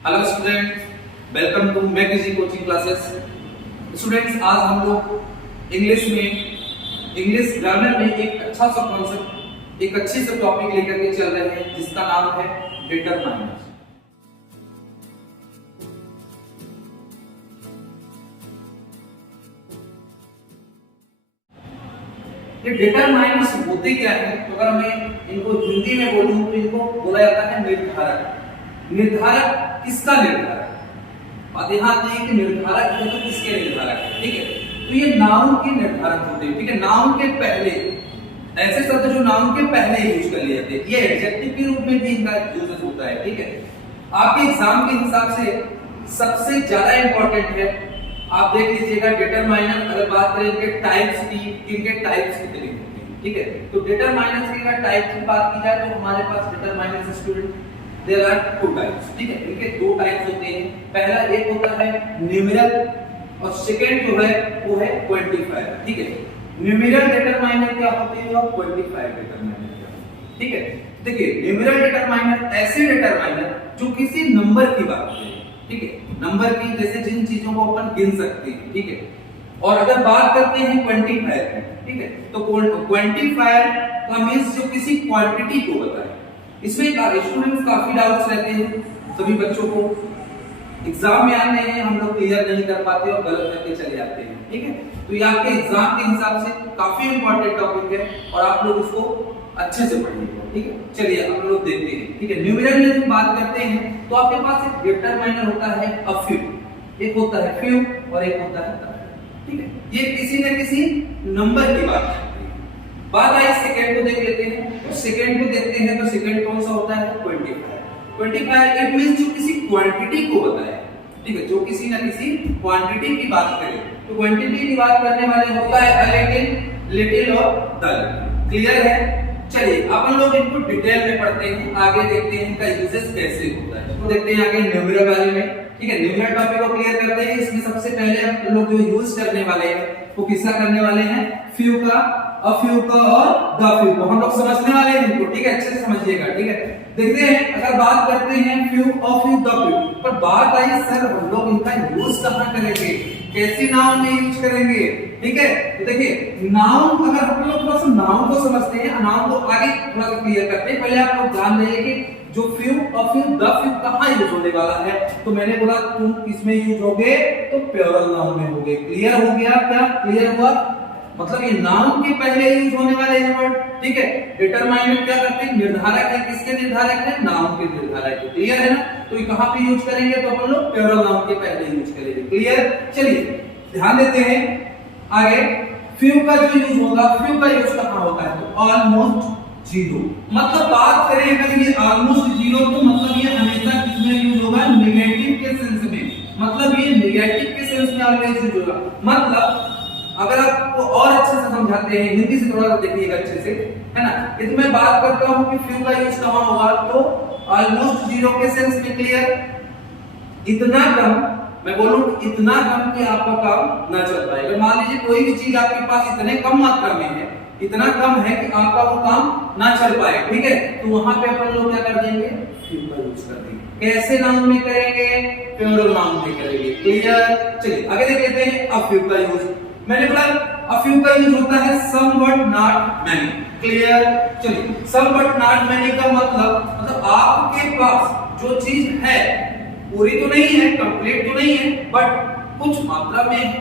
Hello students, welcome to मैकेजी coaching classes. Students, आज हम लोग इंग्लिश ग्रामर में एक अच्छा सा कॉन्सेप्ट, एक अच्छी सा टॉपिक लेकर के चल रहे हैं जिसका नाम है डिटरमाइनर्स। ये डिटरमाइनर्स होते क्या है? तो अगर मैं इनको हिंदी में बोलूं तो इनको बोला जाता है निर्धारक। निर्धारक किसका निर्धारक? बात यहाँ आती है कि निर्धारक है तो किसके निर्धारक है, ठीक है? तो ये नाउन के निर्धारक होते हैं, ठीक है? नाउन के पहले, ऐसे शब्द जो नाउन के पहले यूज कर लिए जाते हैं, ये एडजेक्टिव के रूप में भी इनका यूज होता है, ठीक है? आपके एग्जाम के हिसाब से सबसे ज्यादा इंपॉर्टेंट है, आप देख लीजिएगा डिटरमाइनर। अगर बात करें इनके टाइप्स की, इनके टाइप्स कितने होते हैं, ठीक है? तो डिटरमाइनर्स की अगर टाइप की बात की जाए तो हमारे पास determiners student there are two types, ठीक है? इनके दो टाइप्स होते हैं। पहला एक होता है न्यूमेरल और सेकंड जो है वो है क्वांटिफायर, ठीक है? न्यूमेरल डिटरमाइनर क्या होते हैं और क्वांटिफायर डिटरमाइनर क्या होते हैं, ठीक है? देखिए, न्यूमेरल डिटरमाइनर ऐसे डिटरमाइनर जो किसी नंबर की बात करें, ठीक है? नंबर की, जैसे जिन चीजों को अपन गिन सकते हैं, ठीक है? और अगर बात करते हैं क्वांटिफायर की, ठीक है? तो क्वांटिफायर का मींस जो किसी क्वांटिटी को बताए। इसमें स्टूडेंट्स काफी डाउट्स रहते हैं सभी बच्चों को, एग्जाम में आने हैं हम लोग क्लियर नहीं कर पाते और गलत करके चले जाते हैं, ठीक है? तो ये आपके एग्जाम के हिसाब से काफी इंपॉर्टेंट टॉपिक है और आप लोग उसको अच्छे से पढ़िएगा, ठीक है? चलिए हम लोग देखते हैं, ठीक है? न्यूमेरल में जब बात करते हैं तो आपके पास एक डिटरमाइनर होता है अ फ्यू, एक होता है फ्यू और एक होता है द, ठीक है? ये किसी न किसी नंबर की बात है। बात आई सेकंड को देख लेते हैं, तो सेकंड को देखते हैं तो सेकंड कौन सा होता है? क्वांटिफायर। क्वांटिफायर इट मींस जो किसी क्वांटिटी को बताए, ठीक है? जो किसी ना किसी क्वांटिटी की बात करे, तो क्वांटिटी की बात करने वाले होता है अ लिटिल और द। क्लियर है? चलिए अपन लोग इनको डिटेल में पढ़ते हैं, आगे देखते हैं इनका यूजेस कैसे होता है। तो देखते हैं आगे न्यूमेरल वाले में, ठीक है? न्यूमेरल टॉपिक को क्लियर करते हैं। इसमें सबसे पहले हम लोग जो यूज करने वाले हैं वो किसका करने वाले हैं? फ्यू का, अ फ्यू का और द फ्यू को हम लोग समझने वाले हैं इनको, ठीक है? अच्छे से समझिएगा, ठीक है? देखते हैं, अगर बात करते हैं few, a few, the few, पर बात आई सर हम लोग इनका यूज कहां करेंगे, कैसी नाउन में यूज करेंगे, ठीक है? तो देखिए, नाउन अगर हम लोग थोड़ा सा नाउन को समझते हैं, नाउन को आगे थोड़ा सा क्लियर करते हैं। पहले आप लोग जान लीजिए कि जो few, a few, the few कहां यूज होने वाला है। तो मैंने बोला तुम किसमें यूज होगे? तो प्लूरल नाउन में होगे। क्लियर हो गया? क्या क्लियर हुआ? मतलब ये नाउन के पहले यूज होने वाले हैं वर्ड, ठीक है? डिटरमाइनर क्या करते हैं? निर्धारक है। किसके निर्धारक है? नाउन के निर्धारक है। क्लियर है ना? तो ये कहां पे यूज करेंगे? तो अपन लोग प्लूरल नाउन के पहले यूज करेंगे। क्लियर? चलिए ध्यान देते हैं आगे। फ्यू का जो यूज होगा, फ्यू का यूज कहां होता है? तो ऑलमोस्ट जीरो। मतलब बात करें अगर ये ऑलमोस्ट जीरो, तो मतलब ये हमेशा किसमें यूज होगा? नेगेटिव के सेंस में। मतलब ये नेगेटिव के सेंस में ऑलवेज यूज होगा। मतलब अगर आपको और अच्छे से समझाते हैं, हिंदी से थोड़ा देखिएगा अच्छे से, है ना? यदि मैं बात करता हूं कि फ्यू का यूज कहां होगा, तो ऑलमोस्ट जीरो के सेंस में। क्लियर? इतना कम, मैं बोलूं इतना कम कि आपका काम ना चल पाएगा। मान लीजिए कोई भी चीज आपके पास इतने कम मात्रा में है, इतना कम है कि आपका वो काम ना चल पाए, ठीक है? तो वहां पे अपन लोग क्या कर देंगे? फ्यू का यूज कर देंगे। कैसे नाउन में करेंगे? प्लूरल नाउन में करेंगे। क्लियर? चलिए आगे देख लेते हैं अ फ्यू का यूज। मैंने बोला अ फ्यू का यूज होता है सम बट नॉट मैनी। क्लियर? चलिए, सम बट नॉट मैनी का मतलब आपके पास जो चीज है पूरी तो नहीं है, कंप्लीट तो नहीं है, बट कुछ मात्रा में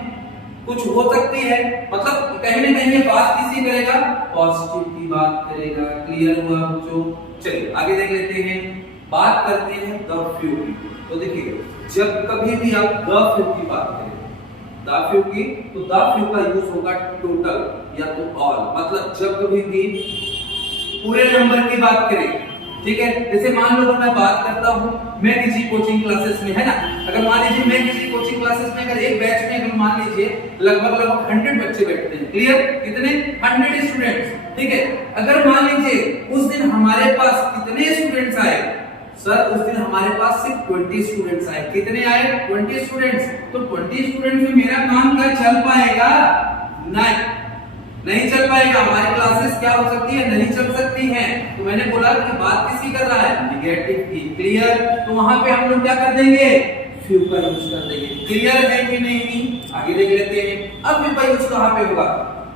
कुछ हो सकती है। मतलब कहीं ना कहीं ये बात किसी करेगा? पॉजिटिव की बात करेगा। क्लियर हुआ बच्चों? चलिए आगे देख लेते हैं, बात करते हैं द फ्यू की। तो देखिए, जब कभी भी आप द फ्यू की बात करें, द फ्यू की, तो द फ्यू का यूज होगा टोटल या तो ऑल। मतलब जब कभी भी पूरे नंबर की बात करें, ठीक है? जैसे मान लो मैं बात करता हूं मैं किसी कोचिंग क्लासेस में, है ना? अगर मान लीजिए मैं किसी कोचिंग क्लासेस में अगर एक बैच में अगर मान लीजिए लगभग 100 बच्चे बैठते हैं। क्लियर? कितने? 100 स्टूडेंट्स, ठीक है? अगर मान लीजिए उस दिन हमारे पास कितने स्टूडेंट्स आए? सर उस दिन हमारे पास सिर्फ 20 स्टूडेंट्स आए। कितने आए? 20 स्टूडेंट्स। तो 20 स्टूडेंट्स में मेरा काम क्या चल पाएगा? नहीं। नहीं चल पाएगा, हमारी क्लासेस क्या हो सकती है, नहीं चल सकती हैं। तो मैंने बोला कि बात किसकी कर रहा है, निगेटिव की। क्लियर? तो वहां पे हम लोग क्या कर देंगे, फ्यू का यूज कर देंगे। क्लियर है कि नहीं? आगे देख लेते हैं। अब फ्यू का यूज कहां पे होगा?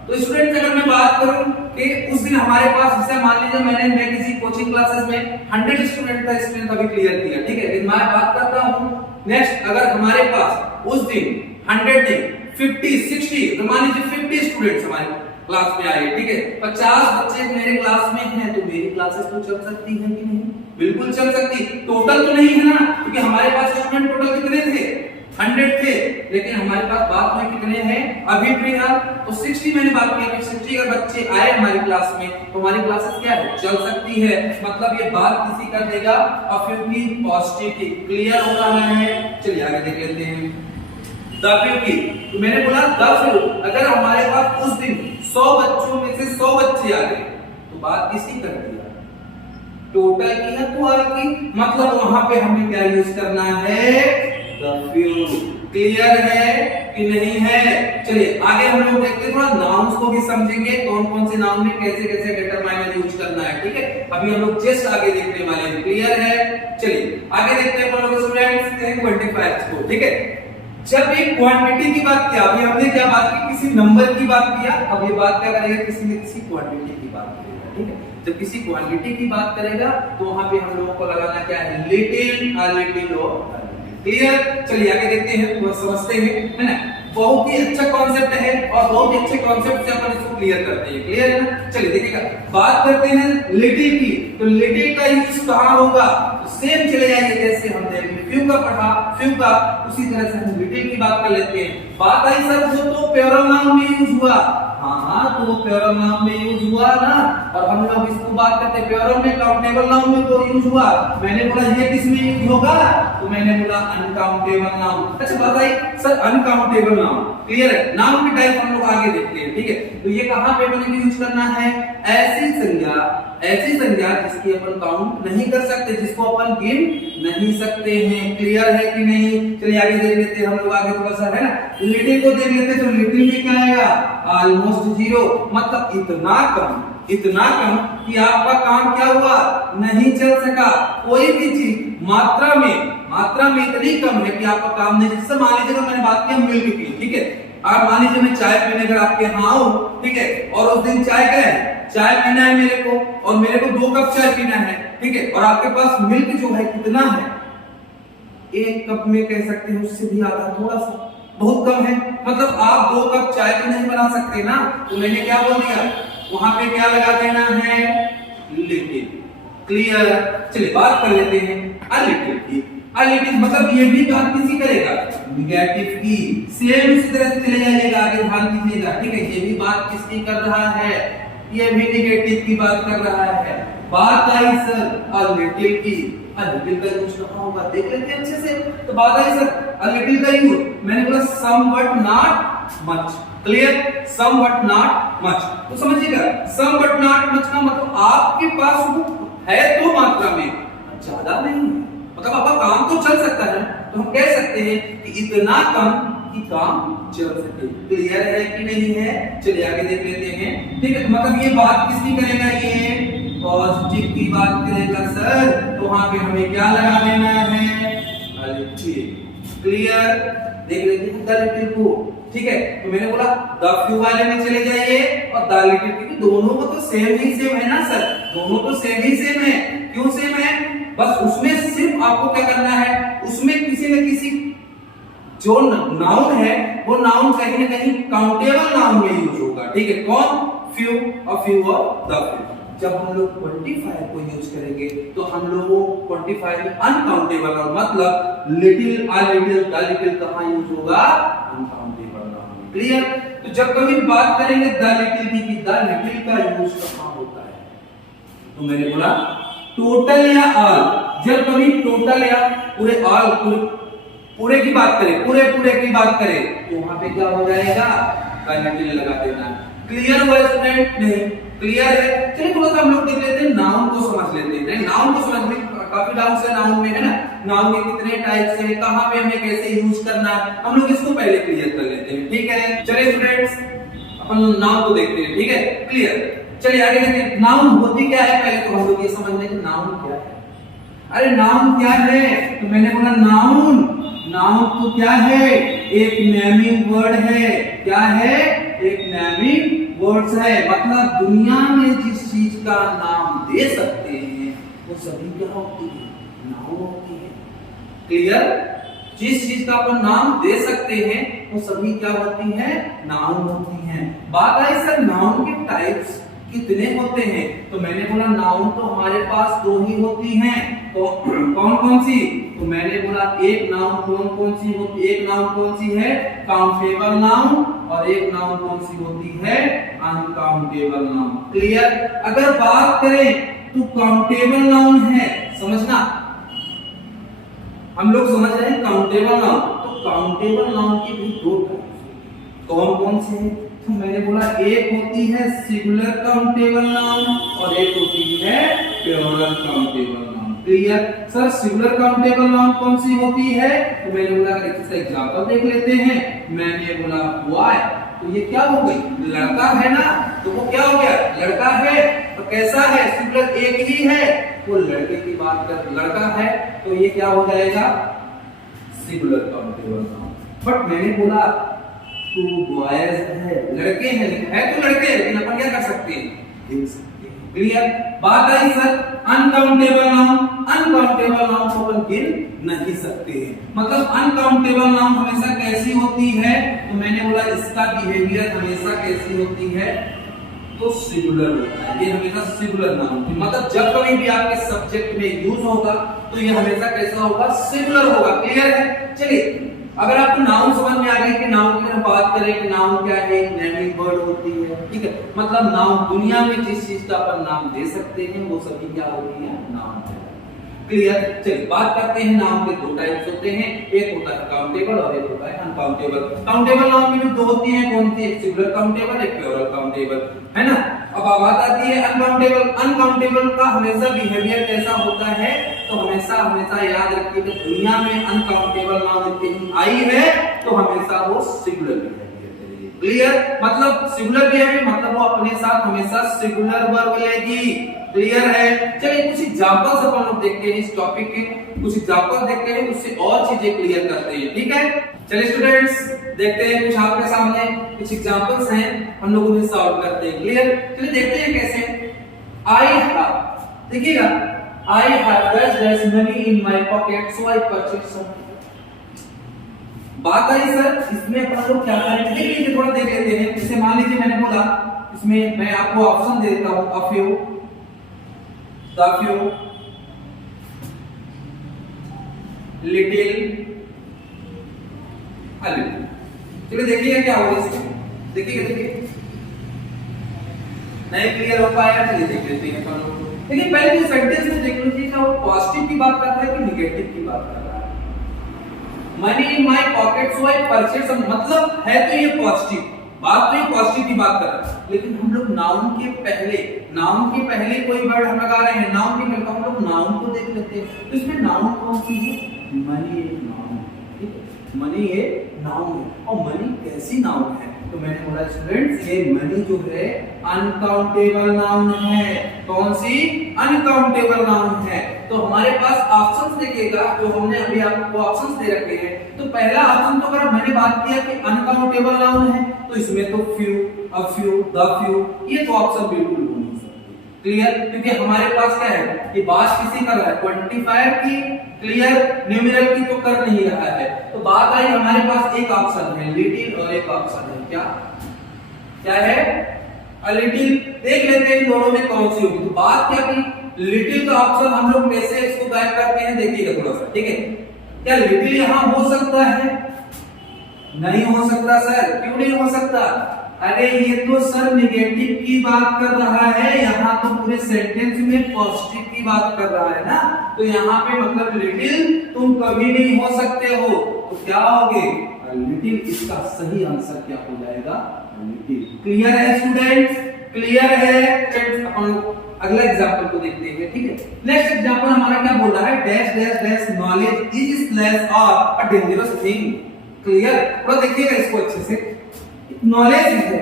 तो स्टूडेंट्स अगर मैं बात करूं कि उस दिन हमारे पास, जैसे मान लीजिए मैं किसी कोचिंग क्लासेस में 100 स्टूडेंट का स्ट्रेंथ अभी क्लियर किया, ठीक है, लेकिन मैं बात करता हूं नेक्स्ट, अगर हमारे पास उस दिन 100 नहीं 50 60, तो मान लीजिए 50 स्टूडेंट्स हमारे क्लास में आए, ठीक है, 50 बच्चे मेरे क्लास में हैं, तो मेरी क्लासेस तो चल सकती हैं कि नहीं? बिल्कुल चल सकती। टोटल तो नहीं है ना, क्योंकि हमारे पास स्टूडेंट टोटल कितने थे, 100 थे, लेकिन हमारे पास बात में कितने हैं अभी फिलहाल, तो 60 मैंने बात किया कि 60 अगर बच्चे आए हमारी क्लास में, तो हमारी क्लासेस क्या है, चल सकती है। मतलब ये बात किसी कर देगा अफ्यू की पॉजिटिव की। क्लियर हो रहा है? चलिए आगे देख लेते हैं द फ्यू की। तो मैंने बोला द फ्यू, अगर हमारे पास उस दिन 100 बच्चों में से 100 बच्चे आ गए, तो बात किसी कर दिया, टोटल की है तो की, मतलब वहां पे हमें क्या यूज करना है, द फ्यू। क्लियर है कि नहीं है? चलिए आगे हम लोग देखते हैं, थोड़ा नाउन्स को भी समझेंगे, कौन कौन से नाउन में कैसे कैसे डिटरमाइनर यूज करना है, ठीक है। अभी हम लोग जस्ट आगे देखने वाले हैं। क्लियर है? चलिए आगे देखते हैं अपन लोग स्टूडेंट्स क्वांटिफायर्स को, ठीक है। जब एक क्वांटिटी की बात किया, अभी हमने क्या बात की, किसी नंबर की बात किया, अब ये बात क्या करेगा, किसी न किसी क्वांटिटी की बात करेगा, ठीक है। जब किसी क्वांटिटी की बात करेगा तो वहां पे हम लोगों को लगाना क्या है, लिटिल, अ लिटिल और क्लियर। चलिए आगे देखते हैं, वो समझते हैं, है ना। बहुत ही अच्छा कॉन्सेप्ट है और बहुत ही अच्छे कॉन्सेप्ट से अपन इसको क्लियर करते हैं। क्लियर है ना? चलिए देखिएगा, बात करते हैं लिटिल की। तो लिटिल का यूज कहां होगा, तो सेम चले जाइए, जैसे हमने फ्यू का पढ़ा, फ्यू का, उसी तरह से हम लिटिल की बात कर लेते हैं। बात आई सर वो तो प्लूरल नाउन में यूज हुआ, हाँ तो वो प्लूरल नाउन में यूज हुआ ना, और हम लोग इसको बात करते हैं प्लूरल में, काउंटेबल नाउन में तो यूज हुआ। मैंने बोला ये किस में यूज होगा, तो मैंने बोला अनकाउंटेबल नाउन। अच्छा बात आई सर अनकाउंटेबल नाउन, क्लियर है? नाउन की टाइप हम लोग आगे देखते हैं, ठीक है। तो ये कहां पे अपन यूज करना है, ऐसी संज्ञा जिसकी अपन काउंट नहीं कर सकते, जिसको अपन गिन नहीं सकते हैं। क्लियर है कि नहीं? चलिए आगे देख लेते हैं हम लोग, आगे थोड़ा सा है ना, लिटिल को देख लेते हैं। तो लिटिल में क्या आएगा, ऑलमोस्ट जीरो, मतलब इतना कम कि आपका काम क्या हुआ, नहीं चल सका। कोई भी चीज मात्रा में इतनी कम है कि आपका काम नहीं। जैसे मान लीजिए मैंने बात किया मिल्क की, ठीक है। आप मान लीजिए मैं चाय पीने अगर आपके यहाँ आऊं, ठीक है, और उस दिन चाय पीना है मेरे को, और मेरे को 2 कप चाय पीना है, ठीक है, और आपके पास मिल्क जो है कितना है, 1 कप में कह सकते हैं, उससे भी आधा, थोड़ा सा बहुत कम है। मतलब आप 2 कप चाय तो नहीं बना सकते ना, तो मैंने क्या बोल दिया, वहां पे क्या लगा देना है, लिटिल। क्लियर? चलिए बात कर लेते हैं अलिटिल की। अलिटिल मतलब ये भी बात किसी करेगा, निगेटिव की। सेम इसी तरह से चले जाइएगा, आगे ध्यान दीजिएगा, ठीक है। ये भी बात किसकी कर रहा है, ये भी निगेटिव की बात कर रहा है। बात आई सर अलिटिल की, अलिटिल का यूज कहां होगा, देख लेते हैं अच्छे से। तो बात आई सर अलिटिल का यूज, मैंने बोला somewhat not much. Clear? Somewhat not much, तो समझिएगा समवट नॉट मच का मतलब आपके पास वो है तो मात्रा में, ज्यादा नहीं, मतलब आपका काम तो चल सकता है। तो हम कह सकते हैं कि इतना कम कि काम चल सके। क्लियर है कि नहीं है? चलिए आगे देख लेते हैं, ठीक है। मतलब ये बात किसकी करेगा, ये पॉजिटिव की बात करेगा सर, तो वहां पे हमें क्या लगा देना है, अलिटिल। क्लियर? देख लेते हैं द लिटिल को, ठीक है। तो मैंने बोला द फ्यू वाले में चले जाइए और द लिटिल, क्योंकि दोनों को तो सेम है ना सर, दोनों तो सेम है। क्यों सेम है, बस उसमें सिर्फ आपको क्या करना है, उसमें किसी न किसी जो नाउन है वो नाउन कहीं ना कहीं काउंटेबल नाउन में यूज होगा, ठीक है। कौन, फ्यू और द फ्यू। जब हम लोग क्वांटिफायर को यूज करेंगे तो हम लोगों क्वांटिफायर में अनकाउंटेबल, और मतलब लिटिल, अलिटिल, द लिटिल कहां यूज होगा, अनकाउंटेबल नाउन। क्लियर? तो जब कभी बात करेंगे द लिटिल की, द लिटिल का यूज कहां होता है, तो मैंने बोला टोटल या ऑल। जब कभी टोटल या पूरे ऑल, पूरे की बात करें, पूरे की बात करें, तो वहां पे क्या हो जाएगा, द लिटिल लगा देना। क्लियर हुआ स्टूडेंट? नहीं क्लियर है? चलिए थोड़ा सा हम लोग देख लेते हैं, नाउन को समझ लेते हैं। नाउन को समझने काफी डाउट्स है नाउन में, है ना। नाउन के कितने टाइप्स हैं, कहां पे हमें कैसे यूज करना है, हम लोग इसको पहले क्लियर कर लेते हैं, ठीक है। चलिए स्टूडेंट्स अपन नाउन को देखते हैं, ठीक है, क्लियर। चलिए आगे देखते हैं नाउन होती क्या है। पहले तो हम लोग ये समझ लें कि नाउन क्या है। अरे नाउन क्या है, तो मैंने बोला नाउन, नाउन तो क्या है, एक नेमिंग वर्ड है। क्या है, एक नेमिंग वर्ड्स है, मतलब दुनिया में जिस चीज का नाम दे सकते हैं वो सभी क्या होती है, नाउन होती है। क्लियर, जिस चीज का अपन नाम दे सकते हैं वो सभी क्या होती है, नाउन होती हैं। बात आई सर नाउन के टाइप्स कितने होते हैं, तो मैंने बोला नाउन तो हमारे पास दो ही होती हैं। तो कौन कौन सी, तो मैंने बोला एक नाउन कौन कौन सी होती, एक नाउन कौन सी है, काउंटेबल नाउन, और एक नाउन कौन सी होती है, अनकाउंटेबल नाउन। क्लियर, अगर बात करें तो काउंटेबल नाउन है, समझना, हम लोग समझ रहे हैं काउंटेबल नाउन, तो काउंटेबल नाउन की भी दो टाइप्स, कौन कौन से हैं, तो मैंने बोला एक होती है सिंगुलर काउंटेबल नाउन और एक होती है plural countable noun. Clear, sir singular countable noun कौन सी होती है, तो मैंने बोला इसका एग्जांपल देख लेते हैं। मैंने बोला व्हाई, तो ये क्या हो गई, लड़का है ना, तो वो क्या हो गया, लड़का है, तो कैसा है, सिंगुलर एक ही है, वो लड़के की बात कर, लड़का है, तो ये क्या हो जाएगा, सिंगुलर काउंटेबल नाउन। बट मैंने बोला टू बॉयज है, लड़के हैं, है तो लड़के, लेकिन अपन क्या कर सकते हैं, गिन सकते हैं। क्लियर, बात आई sir uncountable noun, uncountable noun को अपन गिन नहीं सकते हैं, मतलब अनकाउंटेबल नाउन हमेशा कैसी होती है, तो मैंने बोला इसका बिहेवियर हमेशा कैसी होती है, तो सिंगुलर होता है, ये हमेशा सिंगुलर नाउन, मतलब जब कभी भी आपके सब्जेक्ट में यूज होगा तो ये हमेशा कैसा होगा, सिंगुलर होगा। क्लियर है, चलिए अगर आपको नाउन समझ में आ गया कि नाउन की हम बात करें कि नाउन क्या है, एक नेमिंग वर्ड होती है, ठीक है, मतलब नाउन दुनिया में जिस चीज का अपन नाम दे सकते हैं वो सभी क्या होती है, नाउन। क्लियर, चलिए बात करते हैं नाउन के दो टाइप्स होते हैं, एक होता है काउंटेबल और एक होता है अनकाउंटेबल। काउंटेबल नाउन में भी दो होती हैं, कौन सी, एक सिंगुलर काउंटेबल, एक प्लूरल काउंटेबल, है ना। अब बात आती है अनकाउंटेबल, अनकाउंटेबल का हमेशा बिहेवियर कैसा होता है, तो हमेशा हमेशा याद रखिए कि दुनिया में अनकाउंटेबल नाउन कहीं आई है तो हमेशा वो सिंगुलर बिहेवियर करेगी। क्लियर, मतलब सिंगुलर बिहेवियर मतलब वो अपने साथ हमेशा सिंगुलर वर्ब लेगी। क्लियर है, चलिए कुछ एग्जांपल्स अपन लोग देखते हैं इस टॉपिक के, कुछ एग्जांपल देखते हैं, उससे और चीजें क्लियर करते हैं, ठीक है। चलिए स्टूडेंट्स देखते हैं, कुछ आपके सामने कुछ एग्जांपल्स हैं, हम लोग उन्हें सॉल्व करते हैं। क्लियर, चलिए देखते हैं कैसे। आई हैव, देखिएगा, I have dash money in my pocket so I purchase something. बात आई सर इसमें अपन लोग क्या करेंगे, देखिए थोड़ा देख लेते हैं। जैसे मान लीजिए मैंने बोला, इसमें मैं आपको ऑप्शन दे देता हूं, a few, the few, little, a little. चलिए देखिए क्या होगा इसमें, देखिए देखिए नहीं क्लियर हो पाया, चलिए देख लेते हैं अपन लोग। लेकिन पहले इस सेंटेंस में देख लीजिए क्या वो पॉजिटिव की बात कर रहा है कि नेगेटिव की बात कर रहा है। Money in my pocket so I purchase, मतलब है तो ये पॉजिटिव बात, तो ये पॉजिटिव की बात कर रहा है, लेकिन हम लोग नाउन के पहले कोई वर्ड हम लगा रहे हैं, नाउन के पहले हम लोग नाउन को देख लेते हैं। तो इसमें नाउन कौन सी है, मनी एक नाउन, ठीक है, मनी एक नाउन है, और मनी कैसी नाउन है, तो मैंने बोला स्टूडेंट्स ये मनी जो है अनकाउंटेबल नाउन है। कौन सी, अनकाउंटेबल नाउन है। तो हमारे पास ऑप्शंस देखिएगा, जो हमने अभी आपको ऑप्शंस दे रखे हैं, तो पहला ऑप्शन तो अगर मैंने बात किया कि अनकाउंटेबल नाउन है तो इसमें तो few, a few, the few, ये तो ऑप्शन बिल्कुल हो नहीं सकते। क्लियर, क्योंकि हमारे पास क्या है, ये बात किसी कर रहा है, क्वांटिफायर की, क्लियर, न्यूमेरल की तो कर नहीं रहा है। तो बात आई हमारे पास एक ऑप्शन है लिटिल और एक ऑप्शन है क्या, क्या है, अ लिटिल। देख लेते हैं दोनों में कौन सी होगी। तो बात क्या की, लिटिल का ऑप्शन हम लोग कैसे इसको गायब करते हैं, देखिएगा थोड़ा सा, ठीक है। क्या लिटिल यहां हो सकता है, नहीं हो सकता सर, क्यों नहीं हो सकता, अरे ये तो सर निगेटिव की बात कर रहा है, यहाँ तो पूरे सेंटेंस में पॉजिटिव की बात कर रहा है ना, तो यहाँ पे मतलब लिटिल तुम कभी नहीं हो सकते हो, तो क्या होगे, लिटिल। इसका सही आंसर क्या हो जाएगा, लिटिल। क्लियर है स्टूडेंट्स, क्लियर है। अपन अगला एग्जांपल को देखते हैं, ठीक है। नेक्स्ट एग्जांपल हमारा क्या बोल रहा है, dash dash dash knowledge is slash और अ डेंजरस थिंग। क्लियर, थोड़ा देखिएगा इसको अच्छे से। नॉलेज है,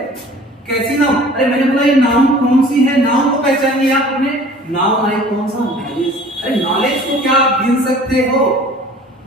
कैसी नाउन, अरे मैंने बोला ये नाउन कौन सी है, नाउन को पहचानिए आपने, नाउन आई कौन सा, नॉलेज। अरे नॉलेज को क्या आप गिन सकते हो,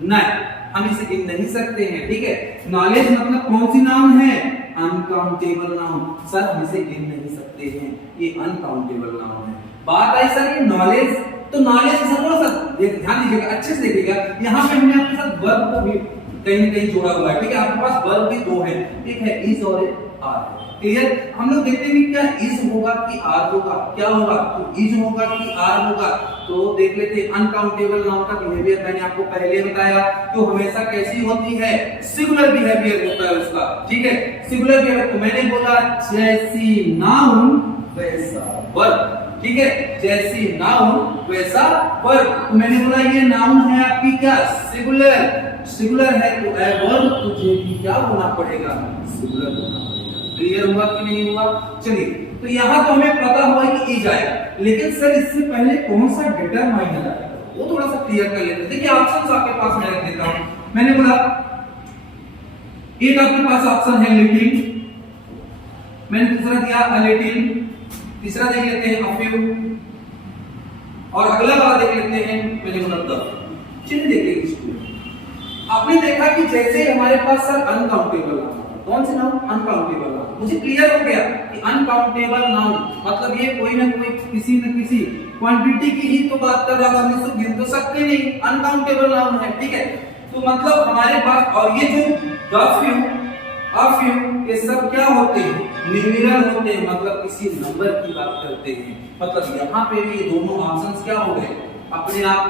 नहीं हम इसे गिन नहीं सकते हैं, ठीक है। नॉलेज मतलब कौन सी नाउन है, अनकाउंटेबल नाउन, सर हम इसे गिन नहीं सकते हैं, ये अनकाउंटेबल नाउन है। बात आई सर ये नॉलेज, तो नॉलेज से थोड़ा सा ध्यान दीजिएगा, अच्छे से देखिएगा, यहाँ पे हमने आपके साथ वर्ब को भी कहीं न कहीं जोड़ा हुआ है, ठीक है। आपके पास वर्ब भी दो है, एक है इज और एक आर, क्लियर। हम लोग देखते हैं क्या इज होगा कि आर होगा, क्या होगा, तो इज होगा कि आर होगा। तो देख लेते हैं अनकाउंटेबल नाउन का बिहेवियर, मैंने आपको पहले बताया तो हमेशा कैसी होती है, सिंगुलर बिहेवियर होता है उसका, ठीक है। सिंगुलर बिहेवियर, तो मैंने बोला जैसी नाउन वैसा वर्ब, ठीक है, जैसी नाउन वैसा वर्ब। तो मैंने बोला ये नाउन है आपकी क्या, सिंगुलर, सिंगुलर है तो वर्ब तुझे भी क्या होना पड़ेगा, सिंगुलर होना पड़ेगा। क्लियर हुआ कि नहीं हुआ, चलिए। तो यहाँ तो हमें पता हुआ कि इज आएगा, लेकिन सर इससे पहले कौन सा डिटरमाइनर आएगा वो थोड़ा सा क्लियर कर लेते हैं। देखिए ऑप्शंस आपके पास मैं रख देता हूं, मैंने बोला एक आपके पास ऑप्शन है लिटिल, मैंने दूसरा दिया अ लिटिल, तीसरा देख लेते हैं अ फ्यू, और अगला वाला देख लेते हैं मैंने बोला द। चलिए देखिए इसको, आपने देखा कि जैसे हमारे पास सर अनकाउंटेबल नाउन, कौन से नाउन, अनकाउंटेबल नाउन, मुझे क्लियर हो गया कि अनकाउंटेबल नाउन मतलब ये कोई ना कोई किसी न किसी क्वांटिटी की ही तो बात कर रहा है, हम इसे गिन तो सकते नहीं, अनकाउंटेबल नाउन है, ठीक है। तो मतलब हमारे पास, और ये जो द फ्यू, अ फ्यू, ये सब क्या होते हैं, न्यूमेरल होते हैं, मतलब किसी नंबर की बात करते हैं। मतलब यहाँ पे भी ये दोनों ऑप्शंस क्या हो गए, अपने आप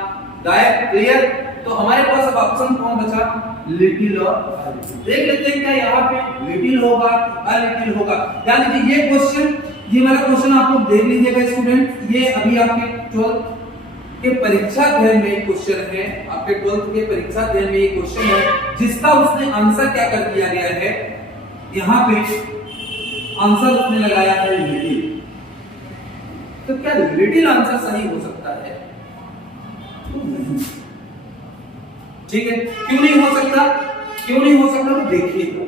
गायब, क्लियर। तो हमारे पास अब ऑप्शन कौन बचा, लिटिल और देख लेते हैं क्या यहाँ पे लिटिल होगा अ लिटिल होगा। यानी कि ये क्वेश्चन, ये वाला क्वेश्चन आप लोग देख लीजिएगा स्टूडेंट, ये अभी आपके 12th के परीक्षा अध्ययन में क्वेश्चन है, आपके 12th के परीक्षा अध्ययन में ये क्वेश्चन है, जिसका उसने आंसर क्या कर दिया गया है, यहाँ पे आंसर उसने लगाया है लिटिल। तो क्या लिटिल आंसर सही हो सकता है, ठीक है, क्यों नहीं हो सकता, क्यों नहीं हो सकता, तो देखिएगा।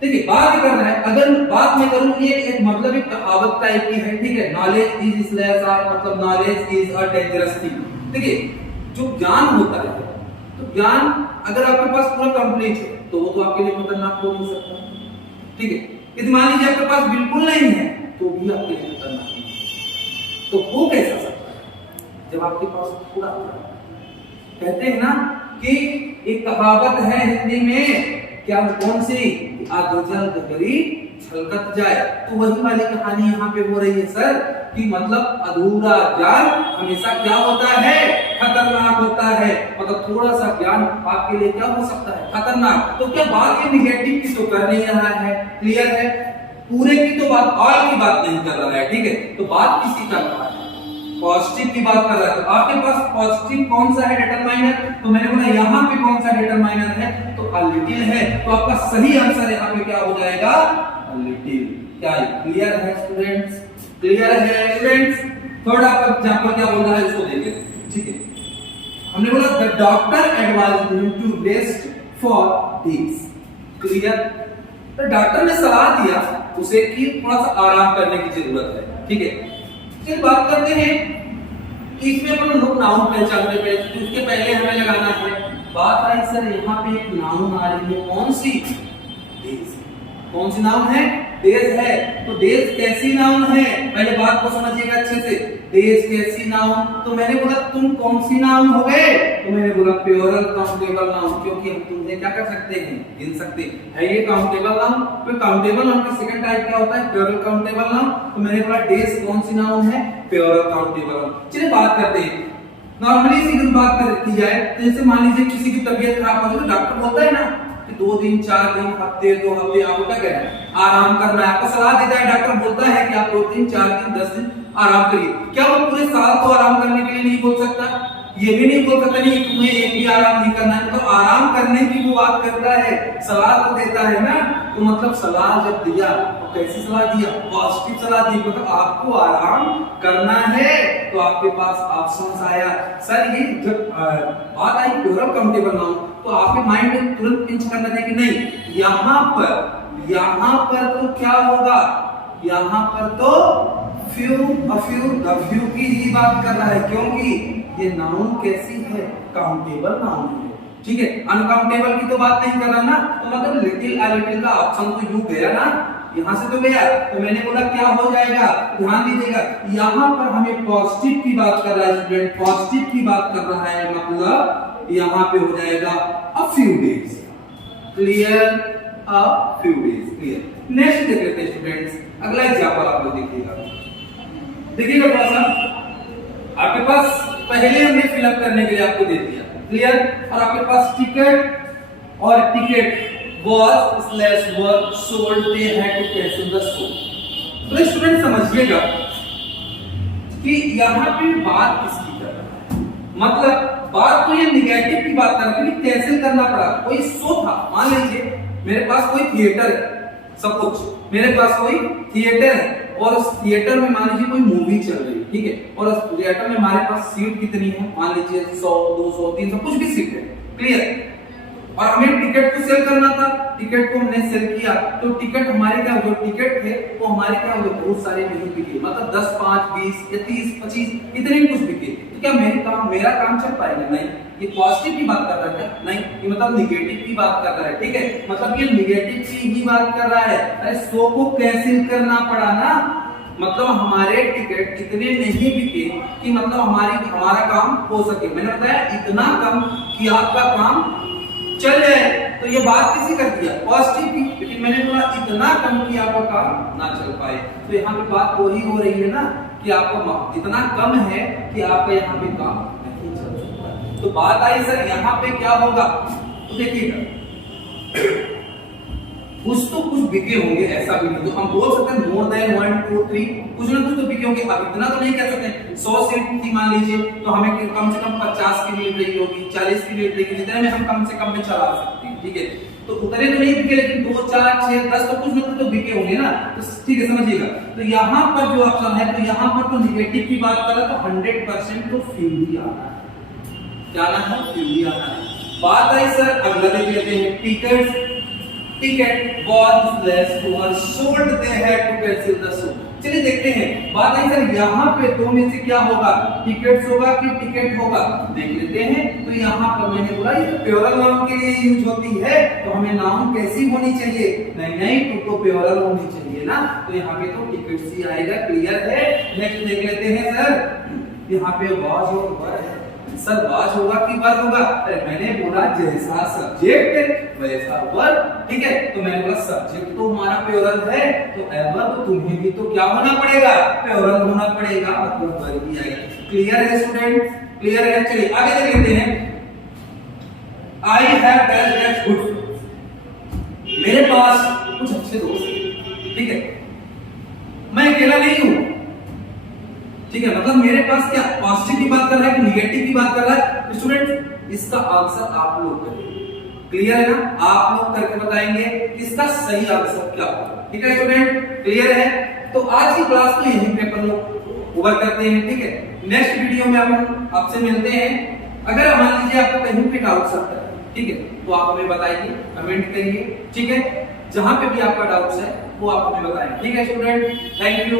देखिए बात कर रहा है, अगर बात मैं करूं ये एक मतलब एक कहावत टाइप की है, ठीक है, नॉलेज इज स्लैश आर, मतलब knowledge is a dangerous thing. देखिए जो ज्ञान होता है, तो ज्ञान अगर आपके पास पूरा कंप्लीट है तो वो तो आपके लिए खतरनाक हो नहीं सकता, ठीक है। यदि मान लीजिए आपके पास बिल्कुल नहीं है तो भी आपके लिए खतरनाक है, तो हो कैसा सकता है जब आपके पास पूरा है। कहते हैं ना कि एक कहावत है हिंदी में, क्या कौन सी, आधोजल गगरी छलकत जाए, तो वही वाली कहानी यहाँ पे हो रही है सर, कि मतलब अधूरा ज्ञान हमेशा क्या होता है, खतरनाक होता है। मतलब थोड़ा सा ज्ञान आपके लिए क्या हो सकता है, खतरनाक। तो क्या बात ये निगेटिव की तो कर नहीं रहा है, क्लियर है, पूरे की तो बात, ऑल की बात नहीं कर रहा है, ठीक है। तो बात किसी का कर रहा है, पॉजिटिव की बात कर रहा है। तो आपके पास पॉजिटिव कौन सा है डिटरमाइनर, तो मैंने बोला यहाँ पे कौन सा डिटरमाइनर है, तो अ लिटिल है। तो आपका सही आंसर यहाँ पे क्या हो जाएगा, अ लिटिल। क्या क्लियर है स्टूडेंट्स, क्लियर है स्टूडेंट्स। थर्ड आपका एग्जांपल क्या बोल रहा है इसको देखिए, ठीक है। हमने बोला the doctor advised him to rest for days, clear. तो डॉक्टर ने सलाह दिया उसे कि थोड़ा सा आराम करने की जरूरत है, ठीक है। फिर बात करते हैं कि इसमें अपन लोग नाउन पहचानते हैं, तो इसके पहले हमें लगाना है, बात आई सर यहाँ पे एक नाउन आ रही है, कौन सी, डेज। कौन सी नाउन है, डेज है। तो डेज कैसी नाउन है, पहले बात को समझिएगा अच्छे से, डेज कैसी नाउन। तो मैंने बोला तुम कौन सी नाउन हो गए, तो मैंने बोला प्योरल काउंटेबल नाउन, क्योंकि हम तुमसे क्या कर सकते हैं, गिन सकते हैं। ये काउंटेबल नाउन, तो काउंटेबल नाउन का सेकंड टाइप क्या होता है, प्योरल काउंटेबल नाउन। तो मैंने बोला डेज कौन सी नाउन है, प्योरल काउंटेबल नाउन। चलिए बात करते हैं, नॉर्मली सी बात की जाए, जैसे मान लीजिए किसी की तबीयत खराब हो, तो डॉक्टर बोलता है ना कि 2 दिन 4 दिन हफ्ते 2 हफ्ते आपको क्या कहना है, आराम करना है। आपको सलाह देता है, डॉक्टर बोलता है कि आप 2 दिन 4 दिन 10 दिन आराम करिए। क्या वो पूरे साल को आराम करने के लिए नहीं बोल सकता, ये भी नहीं बोल सकता नहीं तुम्हें एक भी आराम नहीं करना है, तो आराम करने की वो बात करता है, सलाह तो देता है ना। तो मतलब सलाह जब दिया तो कैसी सलाह दिया, पॉजिटिव सलाह दी, मतलब आपको आराम करना है। तो आपके पास ऑप्शन आया सर, ये जब बात आई प्योरल काउंटेबल नाउन, तो आपके माइंड में तुरंत पिंच करना है कि नहीं, यहाँ पर तो क्या होगा, यहाँ पर तो फ्यू फ्यू की ही बात कर रहा है, क्योंकि ये नाउन कैसी है, काउंटेबल नाउन है। ठीक है, अनकाउंटेबल की तो बात नहीं कर रहा ना, तो मतलब लिटिल आ लिटिल का ऑप्शन तो यू गया ना, यहां से तो गया, तो मैंने बोला क्या हो जाएगा, ध्यान दीजिएगा, यहां पर हमें पॉजिटिव की बात कर रहा है स्टूडेंट, पॉजिटिव की बात कर रहा है, मतलब यहां पे हो जाएगा a few days. Clear, a few days, clear. Next देख लेते हैं स्टूडेंट्स, अगला एग्जांपल आप लोग देखिएगा थोड़ा सा, आपके पास पहले हमने फिलअप करने के लिए आपको दे दिया, क्लियर, और आपके पास टिकट और ticket was/were sold, they had to cancel the sold। तो स्टूडेंट समझिएगा कि यहाँ पे बात किसकी कर रहा है, मतलब बात तो ये निगेटिव की बात कर रहा है, कैंसिल करना पड़ा। कोई शो था, मान लीजिए मेरे पास कोई थिएटर है, सब कुछ मेरे पास कोई थिएटर है, और उस थिएटर में मान लीजिए कोई मूवी चल रही है, ठीक है, और उस थिएटर में हमारे पास सीट कितनी है, मान लीजिए 100 200 300 कुछ भी सीट है, क्लियर, और हमें टिकट को सेल करना था, टिकट को हमने सेल किया, तो टिकट हमारे क्या, जो टिकट थे वो हमारे क्या हुए, बहुत सारे नहीं बिके, मतलब 10 5 20 या 30 25 इतने कुछ बिके, तो क्या मेरा काम चल पाएगा, नहीं। ये पॉजिटिव की बात कर रहा है, नहीं, ये मतलब निगेटिव की बात कर रहा है, ठीक है, मतलब ये निगेटिव की ही बात कर रहा है। अरे 100 को कैंसिल करना पड़ा ना, मतलब हमारे टिकट इतने नहीं बिके कि मतलब हमारा काम हो सके, मैंने बताया इतना कम कि आपका काम चल जाए, तो ये बात किसी कर दिया, पॉजिटिव की, लेकिन मैंने बोला इतना कम कि आपका काम ना चल पाए, तो यहाँ पे बात वही हो रही है ना कि आपका इतना कम है कि आपका यहाँ पे काम नहीं चल सकता। तो बात आई सर यहाँ पे क्या होगा, तो देखिएगा कुछ तो कुछ बिके होंगे, ऐसा भी नहीं, तो हम बोल सकते हैं मोर देन 1 2 3 कुछ ना कुछ तो बिके होंगे। अब इतना तो नहीं कह सकते, 100 सीट थी मान लीजिए, तो हमें कम से कम 50 की मिल रही होगी, 40 की मिल रही, जितने में हम कम से कम में चला सकते हैं, ठीक है, तो उतने तो नहीं बिके, लेकिन 2 4 6 10 तो कुछ ना कुछ तो बिके होंगे ना, तो ठीक है, समझिएगा। तो यहाँ पर जो ऑप्शन है, तो यहाँ पर तो निगेटिव की बात करें तो 100% तो फ्यू ही आना है, क्या आना है, फ्यू ही आना है। बात आई सर अगला देख लेते हैं, ticket was/were sold, they had to cancel the sold। चलिए देखते हैं, बात आई सर यहाँ पे दो में से क्या होगा, टिकट्स होगा कि टिकट होगा, देख लेते हैं। तो यहाँ पर मैंने बोला ये प्लूरल नाउन के लिए यूज होती है, तो हमें नाउन कैसी होनी चाहिए, नहीं तो प्लूरल होनी चाहिए ना, तो यहाँ पे तो टिकट्स ही आएगा, क्लियर है। नेक्स्ट देख लेते हैं सर, यहाँ पे was और were है, सर वाज होगा कि वर होगा, अरे मैंने बोला जैसा सब्जेक्ट वैसा वर्ब, ठीक है, तो मैंने बोला सब्जेक्ट तो हमारा प्लूरल है, तो एवर तो तुम्हें भी तो क्या होना पड़ेगा, प्लूरल होना पड़ेगा, मतलब वर्ब ही आएगा। क्लियर है स्टूडेंट, क्लियर है। चलिए आगे देख लेते हैं, आई हैव दैट गुड, मेरे पास कुछ अच्छे दोस्त हैं, ठीक है, मैं अकेला नहीं हूं, ठीक है, मतलब मेरे पास क्या पॉजिटिव की बात कर रहा है कि निगेटिव की बात कर रहा है, स्टूडेंट इसका आंसर आप लोग करेंगे, क्लियर है ना, आप लोग करके बताएंगे कि इसका सही आंसर क्या होगा, ठीक है स्टूडेंट, क्लियर है। तो आज की क्लास को यहीं पे अपन लोग ओवर करते हैं, ठीक है, नेक्स्ट वीडियो में हम आपसे मिलते हैं। अगर मान लीजिए आपको कहीं पे डाउट्स आता है, ठीक है, तो आप हमें बताइए, कमेंट करिए, ठीक है, जहां पे भी आपका डाउट्स है वो आप हमें बताएं, ठीक है स्टूडेंट, थैंक यू।